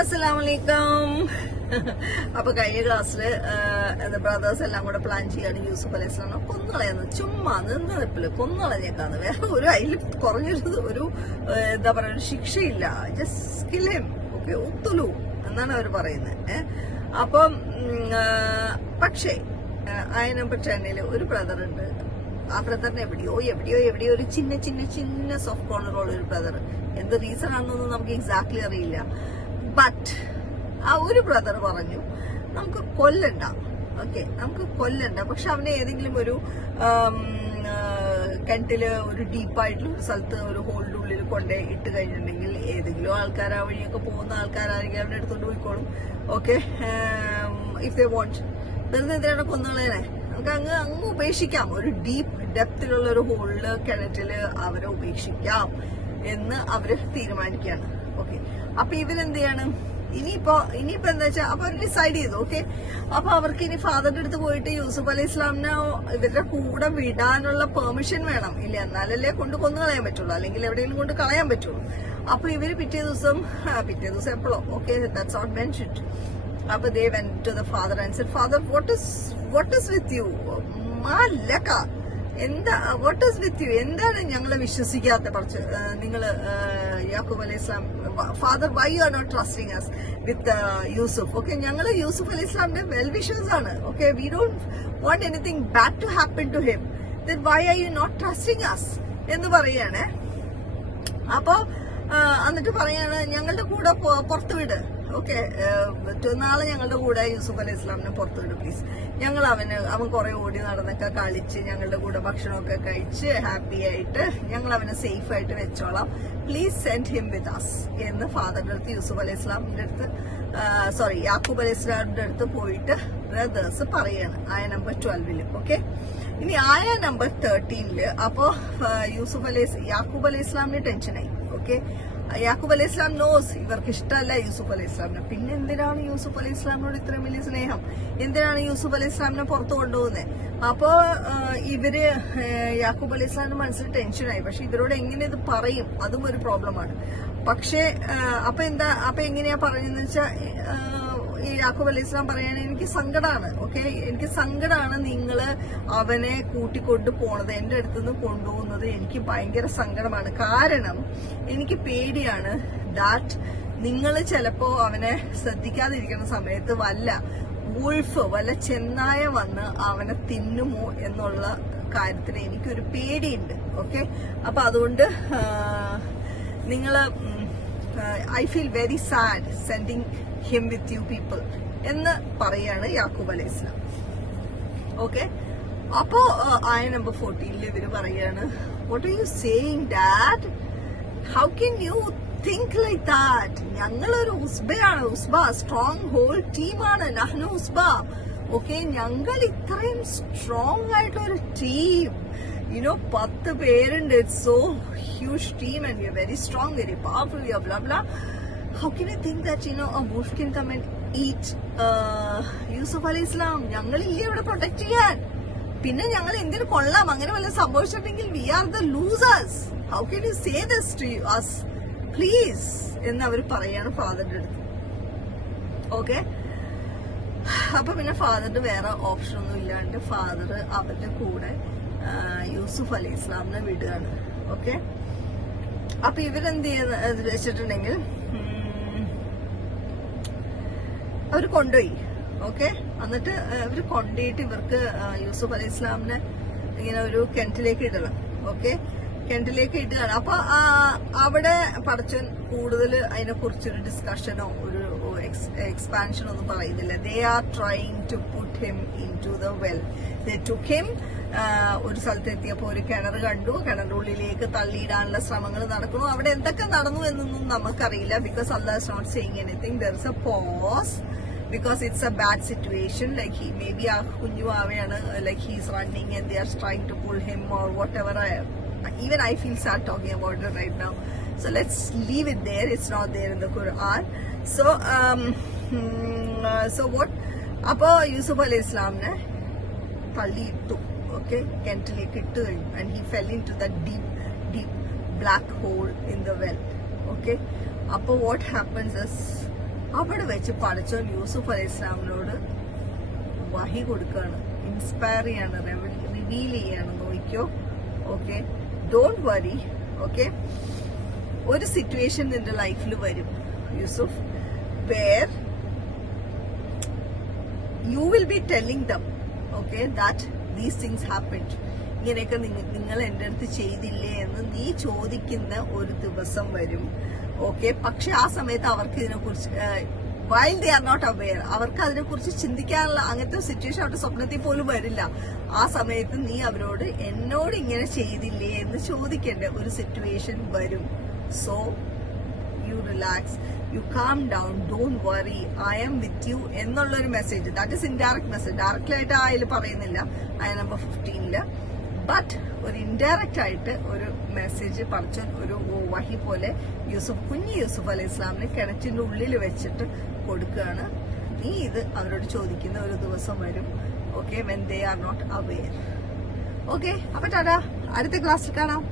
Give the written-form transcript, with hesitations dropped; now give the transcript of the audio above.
അസ്സലാമലൈക്കും. അപ്പൊ കഴിഞ്ഞ ക്ലാസ്സില് ബ്രദേഴ്സ് എല്ലാം കൂടെ പ്ലാൻ ചെയ്യാണ് യൂസുഫ് അലൈഹി സ്വലാമിനെ കൊന്നുകളയുന്നു. ചുമ്മാ നിന്നിപ്പില് കൊന്നുകളഞ്ഞേക്കാന്ന്. വേറെ ഒരു അതിൽ കുറഞ്ഞൊരു എന്താ പറയാ ഒരു ശിക്ഷയില്ല. Just kill him. ഓക്കെ, ഉത്തുലു എന്നാണ് അവർ പറയുന്നത്. അപ്പം പക്ഷേ ആയ നമ്പർ 10 ഒരു ബ്രദർ ഉണ്ട്. ആ ബ്രദറിന് എവിടെയോ ഒരു ചിന്ന സോഫ്റ്റ് കോർണറുള്ള ഒരു ബ്രദർ. എന്ത് റീസൺ ആണെന്നൊന്നും നമുക്ക് എക്സാക്ട്ലി അറിയില്ല. ബട്ട് ആ ഒരു ബ്രദർ പറഞ്ഞു നമുക്ക് കൊല്ലണ്ട. ഓക്കെ, നമുക്ക് കൊല്ലണ്ട. പക്ഷെ അവനെ ഏതെങ്കിലും ഒരു കിണറ്റില് ഒരു ഡീപ്പായിട്ടുള്ള ഒരു സ്ഥലത്ത് ഒരു ഹോളിന്റെ ഉള്ളിൽ കൊണ്ടേ ഇട്ട് കഴിഞ്ഞിട്ടുണ്ടെങ്കിൽ ഏതെങ്കിലും ആൾക്കാർ ആ വഴിയൊക്കെ പോകുന്ന ആൾക്കാരായിരിക്കും അവനെ എടുത്തോണ്ട് പോയിക്കോളും. Okay, if they want. വെറുതെ എന്തിനാണ് കൊന്നുകളേനെ? നമുക്ക് അങ്ങ് ഉപേക്ഷിക്കാം. ഒരു ഡെപ്തിലുള്ള ഒരു ഹോളില് കിണറ്റില് അവരെ ഉപേക്ഷിക്കാം എന്ന് അവര് തീരുമാനിക്കുകയാണ്. ഓക്കെ, അപ്പൊ ഇവരെന്ത് ചെയ്യാണ്? ഇനിയിപ്പോ എന്താ വെച്ചാൽ അപ്പൊ അവർ ഡിസൈഡ് ചെയ്തു. ഓക്കെ, അപ്പൊ അവർക്ക് ഇനി ഫാദറിന്റെ അടുത്ത് പോയിട്ട് യൂസുഫ് അലൈഹി ഇസ്ലാമിനെ ഇവരുടെ കൂടെ വിടാനുള്ള പെർമിഷൻ വേണം. ഇല്ല, എന്നാലല്ലേ കൊന്നു കളയാൻ പറ്റുള്ളൂ, അല്ലെങ്കിൽ എവിടെയെങ്കിലും കൊണ്ട് കളയാൻ പറ്റുള്ളൂ. അപ്പൊ ഇവര് പിറ്റേ ദിവസം എപ്പോഴോ ഓക്കെ, ദാറ്റ്സ് നോട്ട് മെൻഷൻഡ്. അപ്പൊ they went to the father and said, father what is with you? മാലക്ക, എന്താ വാട്ട് ഈസ് വിത്ത് യു? എന്താണ് ഞങ്ങളെ വിശ്വസിക്കാത്ത? കുറച്ച് നിങ്ങള് യാക്കൂബ് അലൈഹി ഇസ്ലാം, father why you are not trusting us with Yusuf? Okay, ഞങ്ങള് യൂസുഫ് അലൈഹി ഇസ്ലാമിന്റെ വെൽ വിഷേഴ്സ് ആണ്. Okay, we don't want anything bad to happen to him. Then why are you not trusting us എന്ന് പറയാണ്. അപ്പൊ എന്നിട്ട് പറയാണ് ഞങ്ങളുടെ കൂടെ പുറത്തു വിട്. ഓക്കെ, നാളെ ഞങ്ങളുടെ കൂടെ യൂസുഫ് അലൈഹി ഇസ്ലാമിനെ പുറത്തു വിടും പ്ലീസ്. അവൻ കുറെ ഓടി നടന്നൊക്കെ കളിച്ച് ഞങ്ങളുടെ കൂടെ ഭക്ഷണമൊക്കെ കഴിച്ച് ഹാപ്പി ആയിട്ട് ഞങ്ങൾ അവനെ സേഫ് ആയിട്ട് വെച്ചോളാം. Please send him with us എന്ന് ഫാദറിന്റെ അടുത്ത് യൂസുഫ് അലൈഹി ഇസ്ലാമിന്റെ അടുത്ത് യാക്കൂബ് അലൈഹി ഇസ്ലാമിന്റെ അടുത്ത് പോയിട്ട് ബ്രദേഴ്സ് പറയാണ് ആയ നമ്പർ 12. ഓക്കെ, ഇനി ആയ നമ്പർ 13 അപ്പോ യാക്കൂബ് അലൈഹി ഇസ്ലാമിന് ടെൻഷനായി. ഓക്കെ, യാക്കൂബ് അലൈഹി ഇസ്ലാം നോസ് ഇവർക്ക് ഇഷ്ടമല്ല യൂസുഫ് അലൈഹി ഇസ്ലാമിനെ. പിന്നെ എന്തിനാണ് യൂസുഫ് അലൈഹി ഇസ്ലാമിനോട് ഇത്രയും വലിയ സ്നേഹം? എന്തിനാണ് യൂസുഫ് അലൈഹി ഇസ്ലാമിനെ പുറത്തു കൊണ്ടുപോകുന്നത്? അപ്പോ ഇവര് യാക്കൂബ് അലൈഹി ഇസ്ലാമിന്റെ മനസ്സിൽ ടെൻഷനായി. പക്ഷെ ഇവരോട് എങ്ങനെ ഇത് പറയും? അതും ഒരു പ്രോബ്ലമാണ്. പക്ഷെ അപ്പൊ എങ്ങനെയാ പറയുന്നത് വെച്ചാൽ ഈ യാക്കൂബ് അലൈഹി ഇസ്ലാം പറയാണ് എനിക്ക് സങ്കടമാണ്. ഓക്കെ, എനിക്ക് സങ്കടമാണ് നിങ്ങള് അവനെ കൂട്ടിക്കൊണ്ടു പോണത്, എന്റെ അടുത്തുനിന്ന് കൊണ്ടുപോകുന്നത് എനിക്ക് ഭയങ്കര സങ്കടമാണ്. കാരണം എനിക്ക് പേടിയാണ് ദാറ്റ് നിങ്ങൾ ചിലപ്പോ അവനെ ശ്രദ്ധിക്കാതിരിക്കുന്ന സമയത്ത് വല്ല ചെന്നായ വന്ന് അവനെ തിന്നുമോ എന്നുള്ള കാര്യത്തിന് എനിക്കൊരു പേടിയുണ്ട്. ഓക്കെ, അപ്പൊ അതുകൊണ്ട് നിങ്ങള് I feel very sad sending him with you people എന്ന് പറയാണ് യാക്കൂബ് അലൈഹി ഇസ്ലാം. ഓക്കെ, അപ്പോ ആയ നമ്പർ 14 ഇവര് പറയാണ് what are you saying dad? How can you think like that? ഞങ്ങളൊരു ഉസ്ബയാണ്, ഉസ്ബ സ്ട്രോങ് ഹോൾ ടീമാണ്. നഹ്നു ഉസ്ബ. ഓക്കെ, ഞങ്ങൾ ഇത്രയും സ്ട്രോങ് ആയിട്ടുള്ള ഒരു ടീം, 10 പേരുണ്ട്. It's so huge team and we are very strong, very powerful, we are blah blah. How can you think that a wolf can come and eat Yusuf alayhi Islam? ഞങ്ങൾ ഇല്ലേ ഇവിടെ protect ചെയ്യാൻ? പിന്നെ ഞങ്ങൾ എന്തിനു കൊള്ളാം? അങ്ങനെ വല്ല സംഭവിച്ചിട്ടുണ്ടെങ്കിൽ we are the losers. How can you say this to us? Please എന്ന് അവർ പറയാണ് ഫാദറിന്റെ അടുത്ത്. ഓക്കെ, അപ്പൊ പിന്നെ ഫാദറിന്റെ വേറെ ഓപ്ഷൻ ഒന്നും ഇല്ലാണ്ട് ഫാദർ അവരുടെ കൂടെ യൂസുഫ് അലൈഹി ഇസ്ലാമിനെ വിടുകയാണ്. ഓക്കെ, അപ്പൊ ഇവരെന്ത് ചെയ്യുന്ന വെച്ചിട്ടുണ്ടെങ്കിൽ അവര് കൊണ്ടുപോയി. ഓക്കെ, എന്നിട്ട് ഇവര് കൊണ്ടുപോയിട്ട് ഇവർക്ക് യൂസുഫ് അലൈഹി ഇസ്ലാമിനെ ഇങ്ങനെ ഒരു കിണറ്റിലേക്ക് ഇടണം. ഓക്കെ, കിണറ്റിലേക്ക് ഇടുകയാണ്. അപ്പൊ അവിടെ പടച്ചൻ കൂടുതൽ അതിനെ കുറിച്ചൊരു ഡിസ്കഷനോ ഒരു എക്സ്പാൻഷനോ ഒന്നും പറയുന്നില്ല. They are trying to put him in to the well. They took him. ഒരു സ്ഥലത്ത് എത്തിയപ്പോ ഒരു കിണർ കണ്ടു. കിണറിന്റെ ഉള്ളിലേക്ക് തള്ളിയിടാനുള്ള ശ്രമങ്ങൾ നടക്കുന്നു. അവിടെ എന്തൊക്കെ നടന്നു എന്നൊന്നും നമുക്കറിയില്ല. Because Allah is not saying anything. There is a pause because it's a bad situation, like maybe a kunju aveyana, like he's running and they are trying to pull him or whatever. Even I feel sad talking about it right now, so let's leave it there. It's not there in the Quran. So what appo Yusuf alayhi Islam ne thalli ittu. Okay, kentilekku ittu and he fell into that deep black hole in the well. Okay, appo what happens is അവിടെ വെച്ച് പടച്ചോൻ യൂസുഫ് അലൈഹി ഇസ്ലാമിനോട് വഹി കൊടുക്കുകയാണ്, inspire ചെയ്യാണ്, reveal ചെയ്യാണ്. നോക്കിക്കോ. Okay, don't worry. Okay, ഒരു സിറ്റുവേഷൻ നിന്റെ ലൈഫിൽ വരും Yusuf, where you will be telling them okay that these things happened. ഇങ്ങനെയൊക്കെ നിങ്ങൾ എന്റെ അടുത്ത് ചെയ്തില്ലേ എന്ന് നീ ചോദിക്കുന്ന ഒരു ദിവസം വരും. ഓക്കെ, പക്ഷെ ആ സമയത്ത് അവർക്ക് ഇതിനെക്കുറിച്ച് while they are not aware, അവർക്ക് അതിനെക്കുറിച്ച് ചിന്തിക്കാനുള്ള അങ്ങനത്തെ സിറ്റുവേഷൻ അവരുടെ സ്വപ്നത്തിൽ പോലും വരില്ല. ആ സമയത്ത് നീ അവരോട് എന്നോട് ഇങ്ങനെ ചെയ്തില്ലേ എന്ന് ചോദിക്കേണ്ട ഒരു സിറ്റുവേഷൻ വരും. So you relax, you calm down, don't worry, I am with you എന്നുള്ളൊരു message. That is indirect message. Direct ആയിട്ട് അതിൽ പറയുന്നില്ല ആയ നമ്പർ 15 ബട്ട് ഒരു ഇൻഡയറക്റ്റ് ആയിട്ട് ഒരു മെസ്സേജ് പടച്ചോൻ ഒരു വഹി പോലെ കുഞ്ഞു യൂസുഫ് അലൈഹി ഇസ്ലാമിന് കിണറ്റിന്റെ ഉള്ളിൽ വെച്ചിട്ട് കൊടുക്കുകയാണ്. നീ ഇത് അവരോട് ചോദിക്കുന്ന ഒരു ദിവസം വരും. Okay, when they are not aware. Okay, അപ്പൊ ടാറ്റാ, അടുത്ത ക്ലാസ്സിൽ കാണാം.